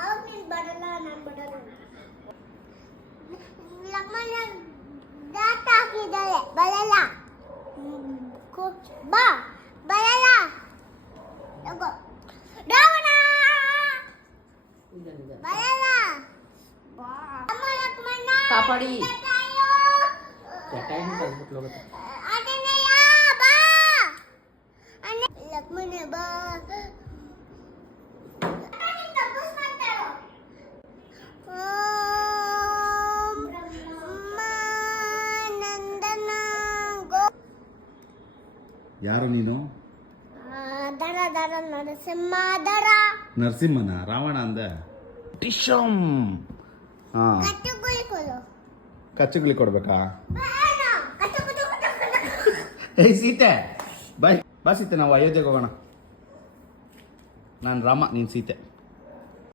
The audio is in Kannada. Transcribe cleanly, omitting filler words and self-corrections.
ಅವಾಗ ನೀನು ಬರಲ್ಲ, ನಾನು ಬರಲ್ಲ. ಲಕ್ಷ್ಮಣ ದಾಟ ಹಾಕಿದ್ದಾಳೆ, ಬರಲ್ಲ. ಬಾ, ಬರಲ್ಲ. ರಾವಣ ಬರಲ್ಲ. ಕಾಪಾಡಿ ಲಕ್ಷ್ಮಣ ಬಾ. ಯಾರು ನೀನು? ದರ ದರ ನರಸಿಂಹ ದರ. ನರಸಿಂಹನ ರಾವಣ ಅಂದ. ಟಿಶಂ. ಹಾ, ಕಚ್ಚುಗುಳಿ ಕೊಡ್ಬೇಕಾ? ಏಯ್ ಸೀತೆ, ಬಾ ಸೀತೆ, ನಾವು ಅಯೋಧ್ಯೆಗೆ ಹೋಗೋಣ. ನಾನು ರಾಮ, ನೀನು ಸೀತೆ.